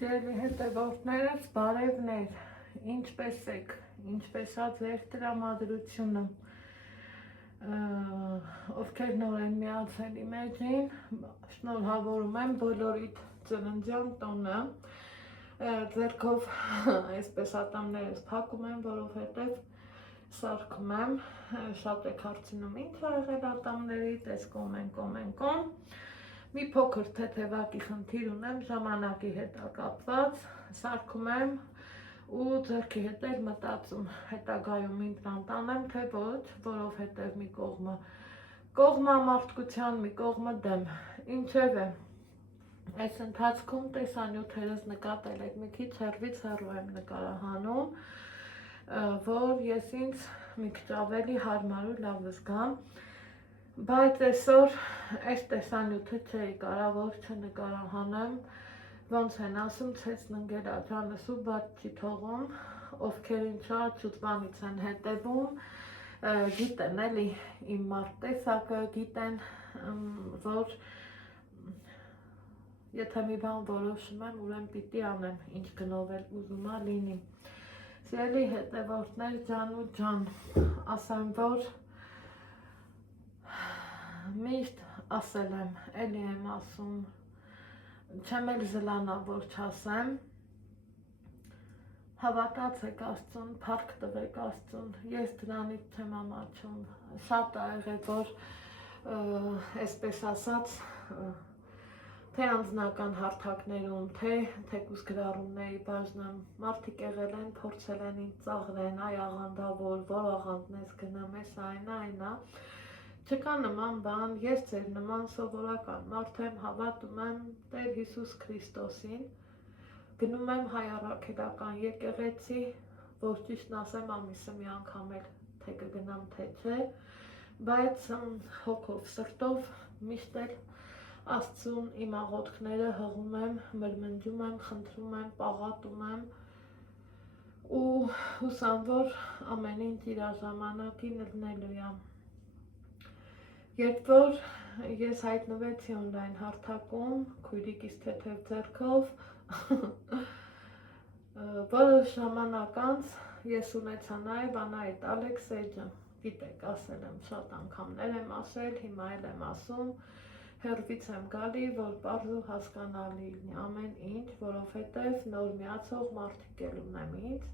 Սիրելի հետևորդներս, բարևներ, ինչպես եք, ինչպես է ձեր տրամադրությունը, ովքեր նոր են միացել իմ էջին, շնորհավորում եմ բոլորիդ ծննդյան տոնը, ձեռքով այսպես ատամներս փակում եմ, որովհետև սարքում եմ, շատ եք հարցնում ինչ ա եղել ատամների, տես կոմ, մի փոքր թեթևակի խնդիր ունեմ ժամանակի հետ կապված, սարքում եմ ու ձեռքի հետ էլ մտածում հետագայում իմպլանտ անեմ, թե ոչ, որովհետև մի կողմը մարդկության, մի կողմը դեմ, ինչևէ, այս ընթացքում տեսանյութերս նկատել եք, մի քիչ հեռվից հեռու եմ նկարահանում, որ ես ինձ մի քիչ ավելի հարմար ու լավ զգամ, բայց այսօր այս տեսանյութը չէի կարավոր չնկարահանեմ, ոնց են ասում, ցեցն ընկել ա ջանս ու բաց չի թողում, ովքեր ինչա շուտվանից են հետևում, գիտեն էլի իմ մարդ տեսակը, գիտեն, որ եթե մի բան որոշում եմ, ուրեմն պիտի անեմ, ինչ գնով էլ ուզում ա լինի։ Սիրելի հետևորդներ, ջան ու ջան, ասեմ, որ միշտ ասել եմ, էլի եմ ասում, չեմ էլ զլանա, որ չասեմ, հավատացեք Աստծուն, փառք տվեք Աստծուն, ես դրանից չեմ ամաչում, շատ ա եղել, որ այսպես ասած, թե անձնական հարթակներում, թե թեկուզ գրառումների բաժնում, մարդիկ եղել են, փորձել են ինձ ծաղրեն, այ աղանդավոր, որ աղանդն ես գնում ես, այնա, չկա նման բան, ես ձեր նման սովորական մարդ եմ, հավատում եմ Տեր Հիսուս Քրիստոսին, գնում եմ հայ առաքելական եկեղեցի, որ ճիշտն ասեմ ամիսը մի անգամ էլ թե կգնամ թե չէ, բայց հոգով, սրտով միշտ էլ Աստծուն իմ աղոթքները հղում եմ, մրմնջում եմ, խնդրում եմ, պաղատում եմ ու հուսամ, որ ամեն ինչ իր ժամանակին լինելու է։ Երբ որ ես հայտնվեցի օնլայն հարթակում, քույրիկիս թեթև ձեռքով, որոշ ժամանակ անց ես ունեցա նաև Անահիտ Ալեքսեջը, գիտեք, ասել եմ շատ անգամներ եմ ասել, հիմա էլ եմ ասում, հեռվից եմ գալի, որ պարզ ու հասկանալի լինի ամեն ինչ, որովհետև նոր միացող մարդիկ էլ ունեմ ինձ,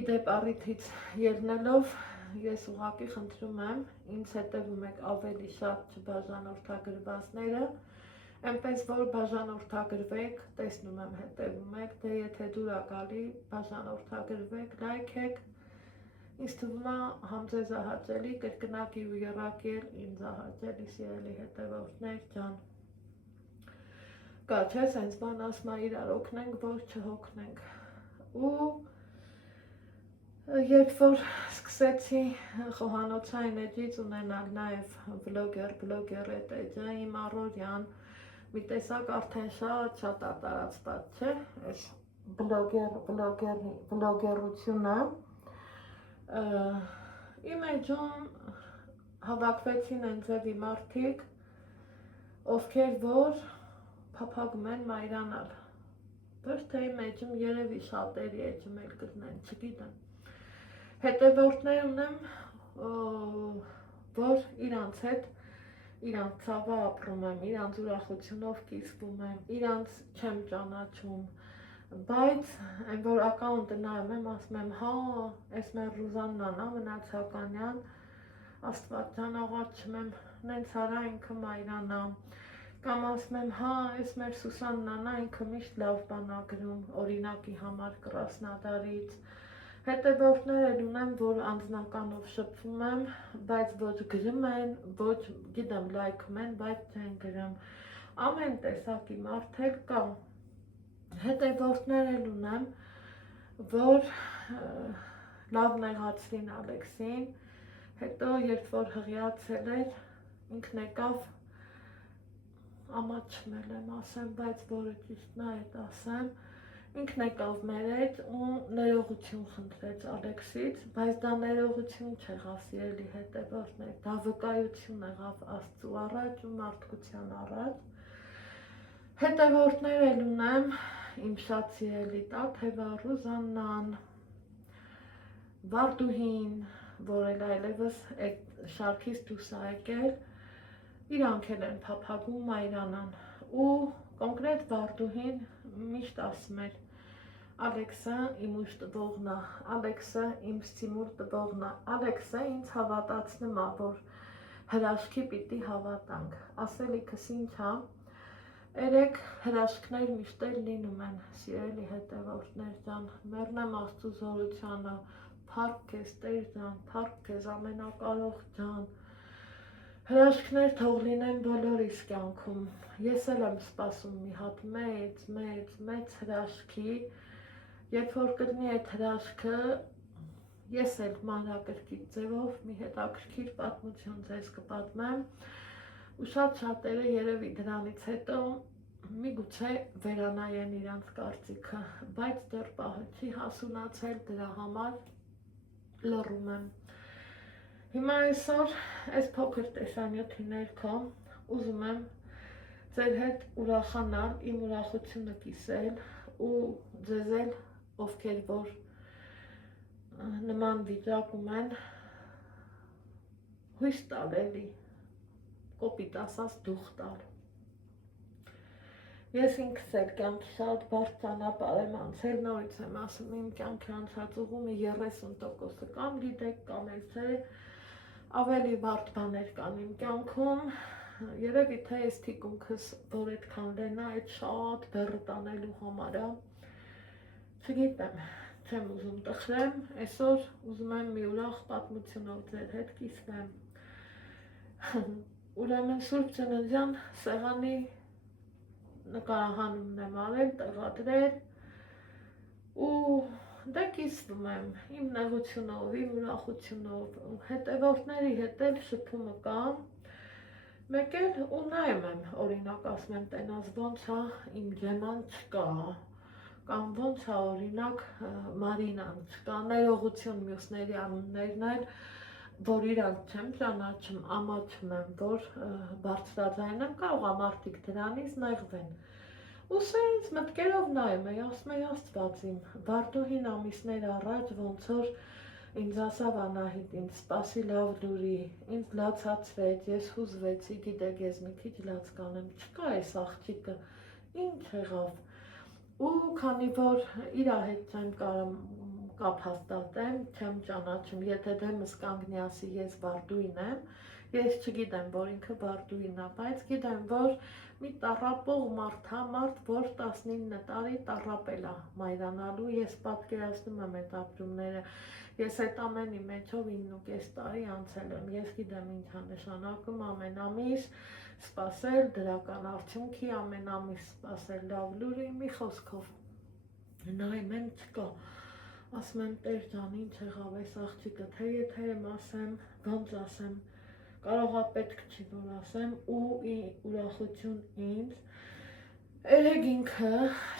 իդեպ առիթից ելնելով, ես ուղղակի խնդրում եմ, ինձ հետևում եք ավելի շատ չբաժանորդագրվածները, այնպես որ բաժանորդագրվեք, տեսնում եմ հետևում եք, դե եթե դուր ա գալի, բաժանորդագրվեք, լայք եք, ինձ թվում է համ ձեզ ահաճելի, կրկնակի ու եռակի էլ ինձ ահաճելի սիրելի հետևորդներ ջան։ Կա չէ, սենց բան ասում ա իրար օգնենք, որ չհոգնենք։ Ու երբ որ սկսեցի խոհանոցային էջից ունենալ նաև վլոգեր էդ էջը, իմ առօրյան, մի տեսակ արդեն շատ ա տարածված չէ, այս վլոգերությունը, իմ էջում հավաքվեցին են ձևի մարդիկ, ովքեր որ փափագում են մայրանալ, ոչ թե իմ էջում երևի շատերի էջում էլ գտնեն, չգիտեմ, հետևորդներ ունեմ, որ իրանց հետ, իրանց ցավը ապրում եմ, իրանց ուրախությունով կիսվում եմ, իրանց չեմ ճանաչում, բայց այն որ ակաունտը նայում եմ, ասում եմ, հա, այս մեր Ռուզաննան ա, Մնացականյան, Աստված ջան, աղաչում եմ, նենց արա ինքը մայրանա, կամ ասում եմ, հա, այս մեր Սուսաննան ա, ինքը միշտ լավ բան ա գրում, օրինակի համար Կրասնոդարից, հետևորդներ էլ ունեմ, որ անձնականով շփվում եմ, բայց ոչ գրում են, ոչ գիտեմ լայքում են, բայց չեն գրում, ամեն տեսակի մարդ էլ կա, հետևորդներ էլ ունեմ, որ լավն եղածին Ալեքսին, հետո երբ որ հղիացել էր, ինքն եկավ, ամաչմել եմ ասեմ, բայց որը ճիշտն է այդ ասեմ, ինքն եկավ մեր հետ ու ներողություն խնդրեց Ալեքսից, բայց դա ներողություն չեղավ, սիրելի հետևորդներ, դա վկայություն եղավ Աստծու առաջ ու մարդկության առաջ։ Հետևորդներ էլ ունեմ, իմ շատ սիրելի Տաթևա, Ռուզաննան, Վարդուհին, որ էլ այլևս այդ շարքից դուրս է եկել, իրանք էլ են փափագում Մայրանան ու կոնկրետ Վարդուհին միշտ ասում էր Ալեքսը իմ ուշ տվողն է, Ալեքսը իմ ստիմուլ տվողն է, Ալեքսը ինձ հավատացնում է, որ հրաշքի պիտի հավատանք, ասելիքս ինչ է, երեք հրաշքներ միշտ էլ լինում են, սիրելի հետևորդներ ջան, մեռնեմ Աստծու զորությանը, փառք քեզ Տեր ջան, փառք քեզ ամենակարող ջան, հրաշքներ թող լինեն բոլորիս կյանքում, ես էլ եմ սպասում մի հատ մեծ հրաշքի, երբ որ կլինի այդ հրաշքը, ես էլ մանրակրկիտ ձևով մի հետաքրքիր պատմություն ձեզ կպատմեմ ու շատերը երևի դրանից հետո միգուցե վերանայեն իրանց կարծիքը, բայց դեռ պահը չի հասունացել, դրա համար լռում եմ։ Հիմա այսօր այս փոքր տեսանյութի ներքո ուզում եմ ձեր հետ ուրախանալ, իմ ուրախությունը կիսել ու ձեզ էլ ովքեր որ նման վիճակում են հույս տալ էլի, կոպիտ ասած դուխ տալ։ Ես ինքս էլ կյանքի շատ բարդ ճանապարհ եմ անցել, նորից եմ ասում, իմ կյանքի անցած ուղումը 30%-ը կամ գիտեք, կամ էլ չէ, ավելի բարդ բաներ կան իմ կյանքում, երևի թե այս թիկունքս, որ այդքան լենա, այդ շատ բեռը տանելու համար է, չգիտեմ, չեմ ուզում տխրեմ, այսօր ուզում եմ մի ուրախ պատմությունով ձեր հետ կիսվեմ։ Ուրեմն Սուրբ Ծննդյան սեղանի նկարահանումն եմ արել, տեղադրել ու դե կիսվում եմ իմ նեղությունով, իմ ուրախությունով, հետևորդների հետ էլ շփումը կա, մեկ էլ ու նայում եմ, օրինակ ասում եմ տենաս ոնց է իմ ջեման չկա, կամ ոնց է օրինակ Մարինան չկա, ներողություն մյուսների անուններն էլ, որ իրանք չեմ ճանաչում, ամաչում եմ, որ բարձրաձայն եմ, կարող է մարդիկ դրանից նեղվեն։ Ու սենց մտքերով նայում եմ, ասում եմ Աստված իմ, Վարդուհին ամիսներ առաջ ոնց որ ինձ ասավ Անահիտ, ինձ սպասի լավ լուրի, ինձ լացացվեց, ես հուզվեցի, գիտեք, ես մի քիչ լաց կանեմ, չկա այս աղջիկը, ինչ եղավ։ Ու քանի որ իրա հետ չեմ կարամ կապ հաստատեմ, չեմ ճանաչում, եթե դեմս կանգնի ասի ես Վարդուհին եմ, ես չգիտեմ, որ ինքը Վարդուհին է, բայց գիտեմ, որ մի տառապող մարդ, որ 19 տարի տառապել է մայրանալու, ես պատկերացնում եմ այդ ապրումները, ես այդ ամենի մեջով 9.5 տարի անցել եմ, ես գիտեմ ինչ է նշանակում ամեն ամիս սպասել դրական արդյունքի, ամեն ամիս սպասել լավ լուրի, մի խոսքով նայում եմ չկա, ասում եմ Տեր ջան, ինչ եղավ այս աղջիկը, թե եթե եմ ասեմ, ոնց ասեմ, կարող է պետք չի որ ասեմ ու ուրախություն ինձ, երեք ինքը,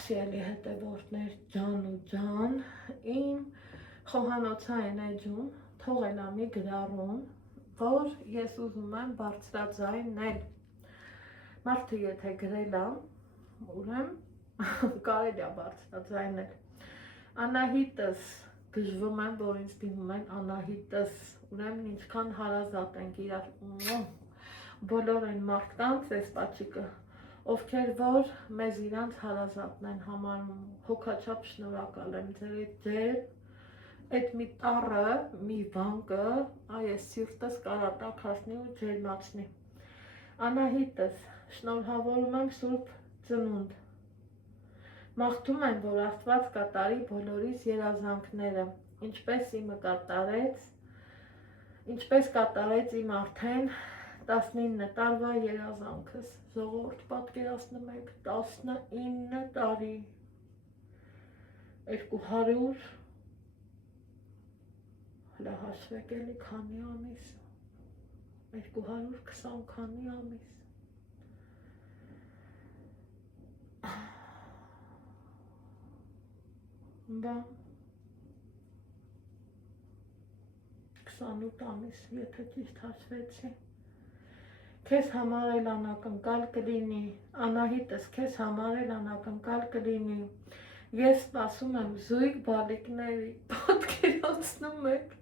սիրելի հետևորդներ ջան ու ջան, իմ խոհանոցային էջում թողել է մի գրառում, որ ես ուզում եմ բարձրաձայնել, մարդը եթե գրել է, ուրեմն կարելի է բարձրաձայնել, Անահիտս, գժվում եմ, որ ինձ դիմում են Անահիտս, ուրեմն ինչքան հարազատ ենք իրար, բոլոր են մարդկանց այս պաչիկը, ովքեր որ մեզ իրանց հարազատն են համարում, հոգաչափ շնորհակալ եմ ձեր այդ մի տառը, մի վանկը, այս սիրտս կարա տաքացնի ու ջերմացնի։ Անահիտս, շնորհավորում եմ Սուրբ Ծնունդ, մաղթում եմ, որ Աստված կատարի բոլորիս երազանքները, ինչպես իմը կատարեց, ինչպես կատարեց իմ արդեն 19 տարվա երազանքս, ժողովուրդ պատկերացնում եք, 19 տարի, 200, հլա հաշվեք էլի քանի ամիս, 220 քանի ամիս, Բա 28 ամիս, եթե ճիշտ հաշվեցի։ Քեզ համար էլ անակնկալ կլինի, Անահիտս, քեզ համար էլ անակնկալ կլինի։ Ես սպասում եմ զույգ բալիկների, պատկերացնում եք,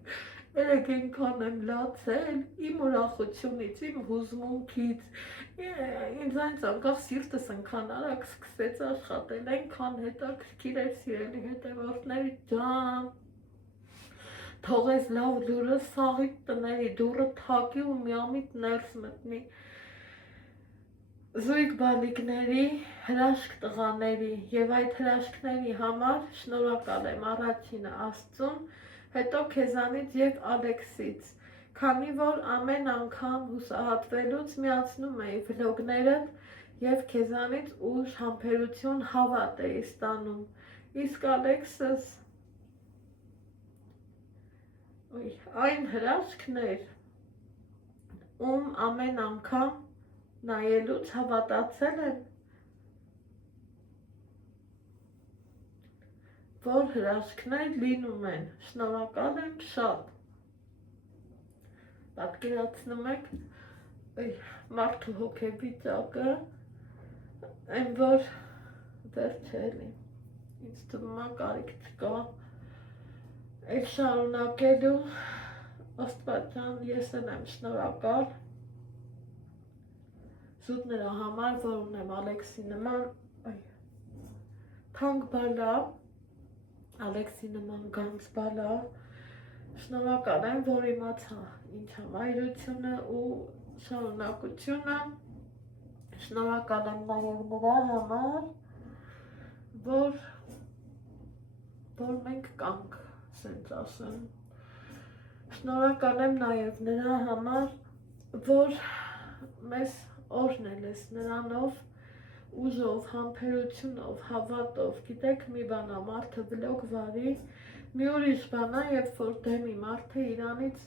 երեք այնքան եմ լացել, իմ ուրախությունից, իմ հուզմունքից, ինձանից անկախ սիրտս այնքան արագ սկսեց աշխատել, այնքան հետաքրքիր էր սիրելի հետևորդների ջան, թողես լավ լուրը սաղիկ տների, դուռը թակի ու միամիտ ներս մտնի։ Զույգ բալիկների, հրաշք տղաների և այդ հրաշքների համար շնորհակալ եմ առաջինը Աստծուն, հետո քեզանից և Ալեքսից, քանի որ ամեն անգամ հուսահատվելուց միացնում էի վլոգներդ և քեզանից ուժ, համբերություն, հավատ էի ստանում, իսկ Ալեքսս այն հրաշքն էր, ում ամեն անգամ նայելուց հավատացել եմ, որ հրաշքներ լինում են, շնորհակալ եմ շատ։ Պատկերացնում եք մարդու հոգեվիճակը, այն որ դեռ չէ էլի, ինձ թվում է կարիք չկա էլ շարունակելու, Աստված ջան, ես էլ եմ շնորհակալ զուտ նրա համար, որ ունեմ Ալեքսի նման թանկ բալա, Ալեքսի նման գանձ բալա, շնորհակալ եմ, որ իմացա ինչ է մայրությունը ու շարունակությունը, շնորհակալ եմ նաև նրա համար, որ մենք կանք, ասենց ասեմ, շնորհակալ եմ նաև նրա համար, որ մեզ օրհնել ես նրանով, ուժով, համբերությունով, հավատով, գիտեք մի բան է, մարդը վլոգ վարի, մի ուրիշ բան է, երբ որ դեմի մարդը իրանից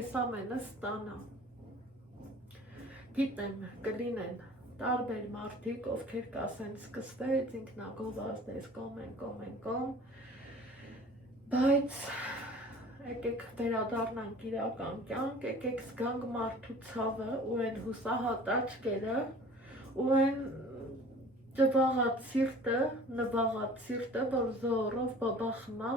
այս ամենը ստանա։ Գիտեմ, կլինեն տարբեր մարդիկ, ովքեր կասեն սկսվեց, ինքնագովազդ, կոմ, բայց եկեք վերադառնանք իրական կյանք, եկեք զգանք մարդու ցավը ու այն հուսահատ աչքերը ու այն ջվաղած սիրտը, նվաղած սիրտը, որ զոհորով բաբախմա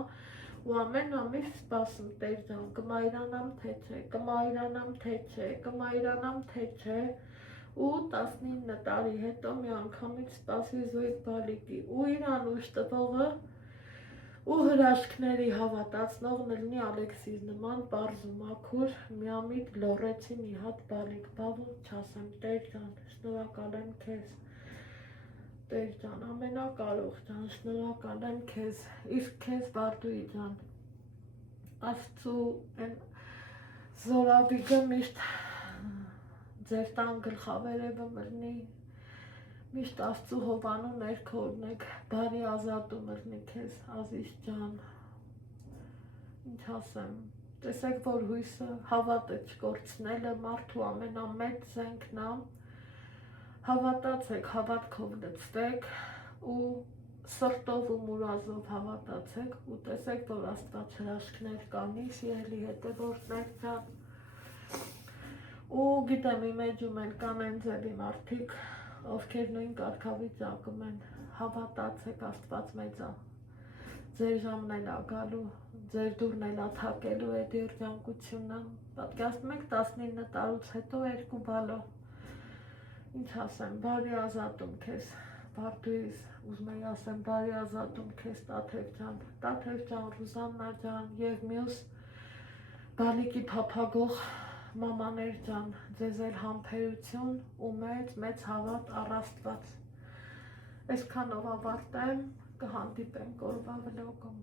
ու ամեն ամիս սպասում Տեր ջան, կմայրանամ թե չէ, կմայրանամ թե չէ, կմայրանամ թե չէ ու 19 տարի հետո մի անգամից սպասի զույգ բալիկի ու իրան ուշ տվողը ու հրաշքների հավատացնողն լինի Ալեքսիս նման պարզ ու մաքուր, միամիտ լոռեցի մի հատ բալիկ, բա ոնց չասեմ, Տեր ջան, շնորհակալ եմ քեզ, Տեր ջան, ամենակարող ջան, շնորհակալ եմ քեզ, իսկ քեզ Բարդուի ջան, Աստծու այն զորավիգը միշտ ձեր տան գլխավերևը մռնի, միշտ Աստծու հովանու ներքո օրնեք, բարի ազատում ըրնի քեզ, Ազիզ ջան, ինչ ասեմ, տեսեք, որ հույսը, հավատը չկորցնելը մարդու ամենամեծ զենքն է, հավատացեք, հավատքով լցվեք ու սրտով ու մուրազով հավատացեք ու տեսեք, որ Աստված հրաշքներ կանի, սիրելի հետևորդներ ջան, ու գիտեմ իմ էջում էլ կան այն ձևի մարդիկ, ովքեր նույն կարգավիճակում են, հավատացեք, Աստված մեծ է, ձեր ժամն էլ է գալու, ձեր դուրն էլ է թակելու այդ երջանկությունը, պատկերացնում եք 19 տարուց հետո 2 բալո, ինչ ասեմ, բարի ազատում քեզ, Բարդուիս, ուզում էի ասեմ, բարի ազատում քեզ Տաթև ջան, Ռուզաննա ջան և մյուս բալիկի փափագող մամաներ ջան, ձեզ էլ համբերություն ու մեծ հավատ առ Աստված։ Այսքանով ավարտեմ, կհանդիպենք օրվա վլոգում։